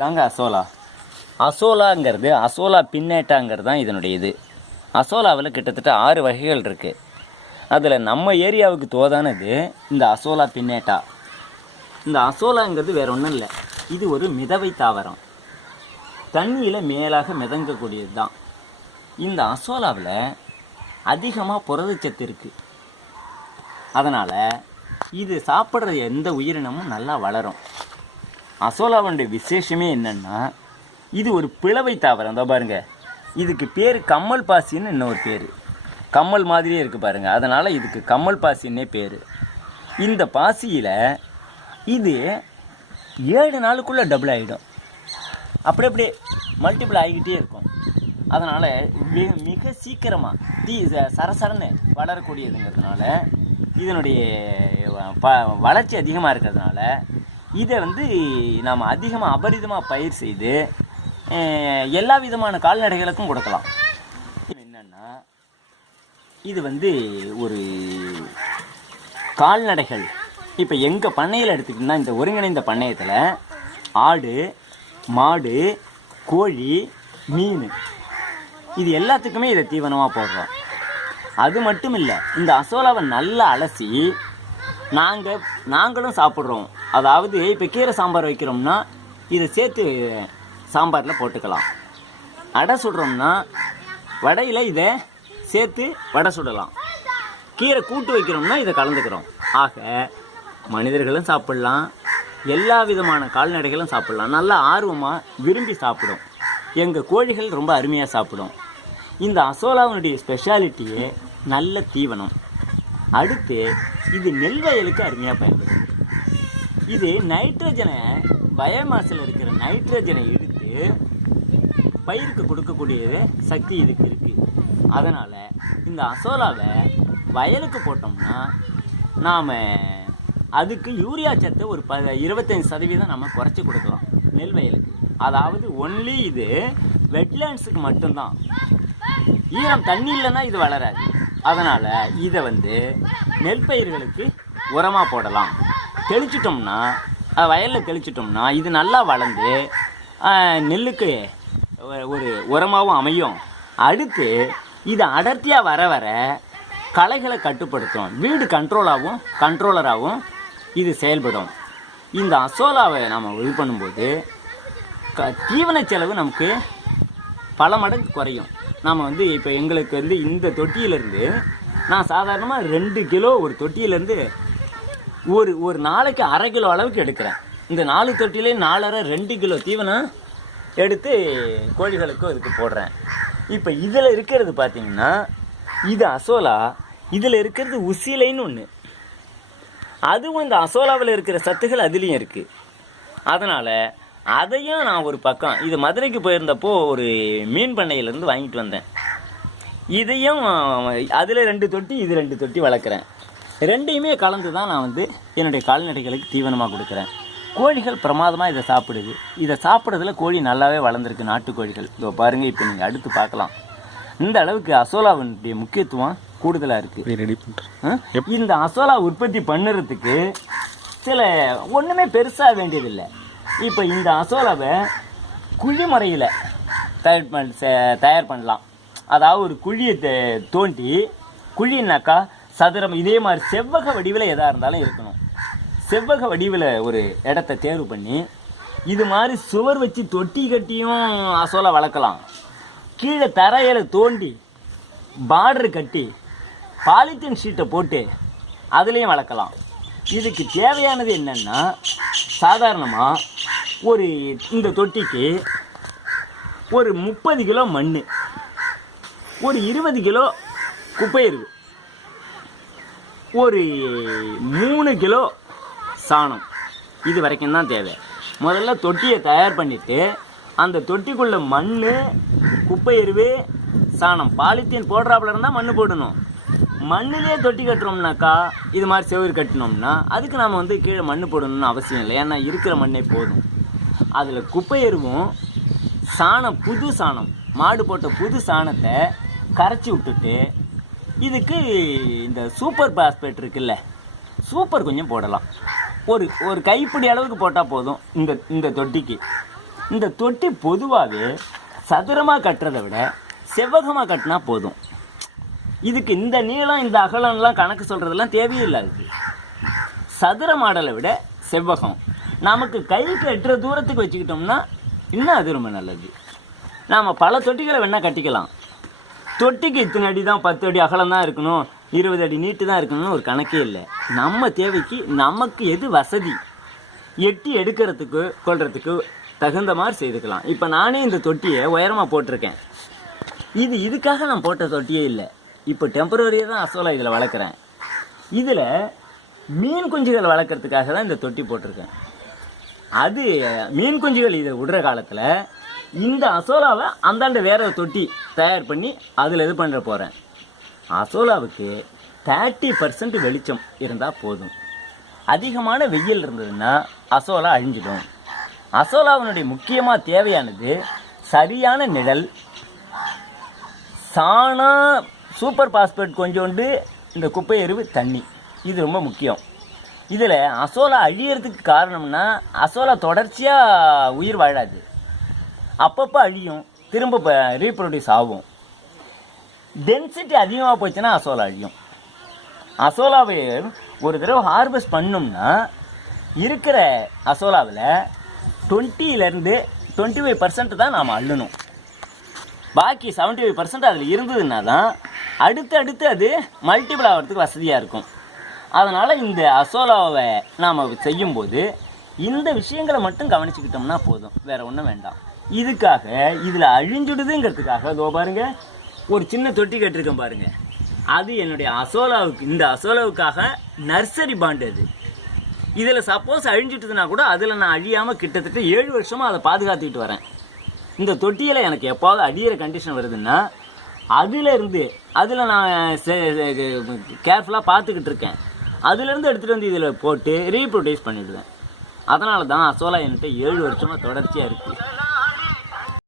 தாங்க azolla. அசோலாங்கிறது azolla பின்னேட்டாங்கிறது தான் இதனுடைய இது அசோலாவில் கிட்டத்தட்ட ஆறு வகைகள் இருக்குது அதில் நம்ம ஏரியாவுக்கு தோதானது இந்த அசோலா பின்னேட்டா. இந்த அசோலாங்கிறது வேற ஒன்றும் இல்லை. இது ஒரு மிதவை தாவரம். தண்ணியில் மேலாக மிதங்கக்கூடியது தான் இந்த அசோலாவில் அதிகமாக புரதச்சத்து இருக்குது அதனால் இது சாப்பிட்ற எந்த உயிரினமும் நல்லா வளரும். அசோலாவுடைய விசேஷமே என்னென்னா இது ஒரு பிளவை தாவரம். இதோ பாருங்க. இதுக்கு பேர் கம்மல் பாசின்னு இன்னொரு பேர். கம்மல் மாதிரியே இருக்குது பாருங்கள் அதனால் இதுக்கு கம்மல் பாசின்னே பேர். இந்த பாசியில் இது ஏழு நாளுக்குள்ளே டபுள் ஆகிடும் அப்படி அப்படியே மல்டிபிள் ஆகிக்கிட்டே இருக்கும். அதனால் மிக மிக சீக்கிரமாக தீ ச- சரசரன்னு வளரக்கூடியதுங்கிறதுனால இதனுடைய ப வளர்ச்சி அதிகமாக இருக்கிறதுனால இதை வந்து நாம் அதிகமாக அபரிதமாக பயிர் செய்து எல்லா விதமான கால்நடைகளுக்கும் கொடுக்கலாம். என்னென்னா இது வந்து ஒரு கால்நடைகள். இப்போ எங்கள் பண்ணையில் எடுத்துக்கிட்டோம்னா இந்த ஒருங்கிணைந்த பண்ணையத்தில் ஆடு மாடு கோழி மீன் இது எல்லாத்துக்குமே இதை தீவனமாக போடுறோம். அது மட்டும் இல்லை இந்த அசோலாவை நல்லா அலசி நாங்கள் நாங்களும் சாப்பிட்றோம். அதாவது இப்போ கீரை சாம்பார் வைக்கிறோம்னா இதை சேர்த்து சாம்பாரில் போட்டுக்கலாம். அடை சுடுறோம்னா வடையில் இதை சேர்த்து வடை சுடலாம். கீரை கூட்டு வைக்கிறோம்னா இதை கலந்துக்கிறோம். ஆக மனிதர்களும் சாப்பிட்லாம். எல்லா விதமான கால்நடைகளும் சாப்பிட்லாம். நல்லா ஆர்வமாக விரும்பி சாப்பிடும். எங்கள் கோழிகள் ரொம்ப அருமையாக சாப்பிடும். இந்த அசோலாவினுடைய ஸ்பெஷாலிட்டியே நல்ல தீவனம். அடுத்து இது நெல் வயலுக்கு அருமையாக பயன்படுது. இது நைட்ரஜனை பயோமாஸில் இருக்கிற நைட்ரஜனை எடுத்து பயிருக்கு கொடுக்கக்கூடிய சக்தி இதுக்கு இருக்குது அதனால் இந்த அசோலாவை வயலுக்கு போட்டோம்னா நாம் அதுக்கு யூரியா சத்தை ஒரு ப இருபத்தஞ்சி சதவீதம் நம்ம குறைச்சி கொடுக்கலாம் நெல் வயலுக்கு. அதாவது ஒன்லி இது வெட்லேண்ட்ஸுக்கு மட்டும்தான். ஈரம் தண்ணி இல்லைன்னா இது வளராது. அதனால் இதை வந்து நெல் பயிர்களுக்கு உரமாக போடலாம். தெளிச்சிட்டோம்னா வயலில் தெளிச்சிட்டோம்னா இது நல்லா வளர்ந்து நெல்லுக்கு ஒரு உரமாகவும் அமையும். அடுத்து இது அடர்த்தியாக வர வர களைகளை கட்டுப்படுத்தும். வீடு கண்ட்ரோலாகவும் கண்ட்ரோலராகவும் இது செயல்படும். இந்த அசோலாவை நம்ம இது பண்ணும்போது க தீவன செலவு நமக்கு பல மடங்கு குறையும். நாம் வந்து இப்போ எங்களுக்கு வந்து இந்த தொட்டியிலேருந்து நான் சாதாரணமாக ரெண்டு கிலோ ஒரு தொட்டியிலேருந்து ஒரு ஒரு நாளைக்கு அரை கிலோ அளவுக்கு எடுக்கிறேன். இந்த நாலு தொட்டிலே நாலரை ரெண்டு கிலோ தீவனம் எடுத்து கோழிகளுக்கும் இதுக்கு போடுறேன். இப்போ இதில் இருக்கிறது பார்த்தீங்கன்னா இது அசோலா இதில் இருக்கிறது உசிலைன்னு ஒன்று அதுவும் இந்த அசோலாவில் இருக்கிற சத்துகள் அதுலேயும் இருக்குது அதனால் அதையும் நான் ஒரு பக்கம் இது மதுரைக்கு போயிருந்தப்போ ஒரு மீன் பண்ணையிலேருந்து வாங்கிட்டு வந்தேன். இதையும் அதில் ரெண்டு தொட்டி இது ரெண்டு தொட்டி வளர்க்குறேன். ரெண்டையுமே கலந்து தான் நான் வந்து என்னுடைய கால்நடைகளுக்கு தீவனமாக கொடுக்குறேன். கோழிகள் பிரமாதமாக இதை சாப்பிடுது. இதை சாப்பிட்றதுல கோழி நல்லாவே வளர்ந்துருக்கு நாட்டுக்கோழிகள். இதோ பாருங்கள் இப்போ நீங்கள் அடுத்து பார்க்கலாம். இந்த அளவுக்கு அசோலாவினுடைய முக்கியத்துவம் கூடுதலாக இருக்குது ரெடி பண்ணுறேன்? இந்த அசோலா உற்பத்தி பண்ணுறதுக்கு சில ஒன்றுமே பெருசாக வேண்டியதில்லை. இப்போ இந்த அசோலாவை குழி முறையில் தயார் பண் தயார் பண்ணலாம். அதாவது ஒரு குழியை தோண்டி குழின்னாக்கா சதுரம் இதே மாதிரி செவ்வக வடிவில் எதாக இருந்தாலும் இருக்கணும். செவ்வக வடிவில் ஒரு இடத்த தேர்வு பண்ணி இது மாதிரி சுவர் வச்சு தொட்டி கட்டியும் அசோலை வளர்க்கலாம். கீழே தரையில் தோண்டி பார்டர் கட்டி பாலித்தீன் ஷீட்டை போட்டு அதுலேயும் வளர்க்கலாம். இதுக்கு தேவையானது என்னென்னா சாதாரணமாக ஒரு இந்த தொட்டிக்கு ஒரு முப்பது கிலோ மண் ஒரு இருபது கிலோ குப்பையருவு ஒரு மூணு கிலோ சாணம். இது வரைக்கும் தான் தேவை. முதல்ல தொட்டியை தயார் பண்ணிவிட்டு அந்த தொட்டிக்குள்ள மண் குப்பை எருவு சாணம். பாலித்தீன் போடுறாப்புல இருந்தால் மண் போடணும். மண்ணிலே தொட்டி கட்டுறோம்னாக்கா இது மாதிரி செவுரு கட்டினோம்னா அதுக்கு நாம் வந்து கீழே மண் போடணும்னு அவசியம் இல்லை. ஏன்னா இருக்கிற மண்ணே போதும். அதில் குப்பை எருவும் சாணம் புது சாணம் மாடு போட்ட புது சாணத்தை கரைச்சி விட்டுட்டு இதுக்கு இந்த சூப்பர் பாஸ்பேட் இருக்குல்ல சூப்பர் கொஞ்சம் போடலாம். ஒரு ஒரு கைப்பிடி அளவுக்கு போட்டால் போதும் இந்த இந்த தொட்டிக்கு. இந்த தொட்டி பொதுவாகவே சதுரமாக கட்டுறதை விட செவ்வகமாக கட்டினா போதும். இதுக்கு இந்த நீளம் இந்த அகலம்லாம் கணக்கு சொல்கிறதெல்லாம் தேவையில்லை அதுக்கு. சதுர மாடலை விட செவ்வகம். நமக்கு கைக்கு எட்டுற தூரத்துக்கு வச்சுக்கிட்டோம்னா இன்னும் அது ரொம்ப நல்லது. நாம் பல தொட்டிகளை வேணால் கட்டிக்கலாம். தொட்டிக்கு இத்தனை அடி தான் பத்து அடி அகலம் தான் இருக்கணும் இருபது அடி நீட்டு தான் இருக்கணும்னு ஒரு கணக்கே இல்லை. நம்ம தேவைக்கு நமக்கு எது வசதி? எட்டி எடுக்கிறதுக்கு கொள்றதுக்கு தகுந்த மாதிரி செய்துக்கலாம். இப்போ நானே இந்த தொட்டியை உயரமாக போட்டிருக்கேன். இது இதுக்காக நான் போட்ட தொட்டியே இல்லை. இப்போ டெம்பரரியாக தான் அசோலா இதில் வளர்க்குறேன். இதில் மீன் குஞ்சுகள் வளர்க்குறதுக்காக தான் இந்த தொட்டி போட்டிருக்கேன். அது மீன் குஞ்சுகள் இதை விடுற காலத்தில் இந்த அசோலாவை அந்தாண்ட வேற ஒரு தொட்டி தயார் பண்ணி அதில் இது பண்ணுற போகிறேன் அசோலாவுக்கு தேர்ட்டி பர்சன்ட் வெளிச்சம் இருந்தால் போதும். அதிகமான வெயில் இருந்ததுன்னா அசோலா அழிஞ்சிடும். அசோலாவினுடைய முக்கியமாக தேவையானது சரியான நிழல் சாணா சூப்பர் பாஸ்பேட் கொஞ்சோண்டு இந்த குப்பை எருவு தண்ணி. இது ரொம்ப முக்கியம். இதில் அசோலா அழியறதுக்கு காரணம்னா அசோலா தொடர்ச்சியாக உயிர் வாழாது. அப்பப்போ அழியும் திரும்ப ரீப்ரொடியூஸ் ஆகும். டென்சிட்டி அதிகமாக போச்சுன்னா அசோலா அழியும். அசோலாவை ஒரு தடவை ஹார்வெஸ்ட் பண்ணோம்னா இருக்கிற அசோலாவில் டுவெண்ட்டிலேருந்து டுவெண்ட்டி ஃபைவ் பர்சன்ட் தான் நாம் அள்ளணும். பாக்கி செவன்ட்டி ஃபைவ் பர்சன்ட் அதில் இருந்ததுன்னா தான் அடுத்து அடுத்து அது மல்டிபிள் ஆகிறதுக்கு வசதியாக இருக்கும். அதனால் இந்த அசோலாவை நாம் செய்யும்போது இந்த விஷயங்களை மட்டும் கவனிச்சுக்கிட்டோம்னா போதும். வேறு ஒன்றும் வேண்டாம். இதுக்காக இதில் அழிஞ்சுடுதுங்கிறதுக்காக இதோ பாருங்க ஒரு சின்ன தொட்டி கட்டிருக்கேன் பாருங்க. அது என்னுடைய அசோலாவுக்கு இந்த அசோலாவுக்காக நர்சரி பாண்டு அது. இதில் சப்போஸ் அழிஞ்சிட்டுதுன்னா கூட அதில் நான் அழியாமல் கிட்டத்தட்ட ஏழு வருஷமாக அதை பாதுகாத்துக்கிட்டு வரேன். இந்த தொட்டியில் எனக்கு எப்போது அடியிற கண்டிஷன் வருதுன்னா அதிலிருந்து அதில் நான் கேர்ஃபுல்லாக பார்த்துக்கிட்டு இருக்கேன். அதுலேருந்து எடுத்துகிட்டு வந்து இதில் போட்டு ரீப்ரொடியூஸ் பண்ணிவிடுவேன் அதனால தான் அசோலா என்கிட்ட ஏழு வருஷமாக தொடர்ச்சியாக இருக்குது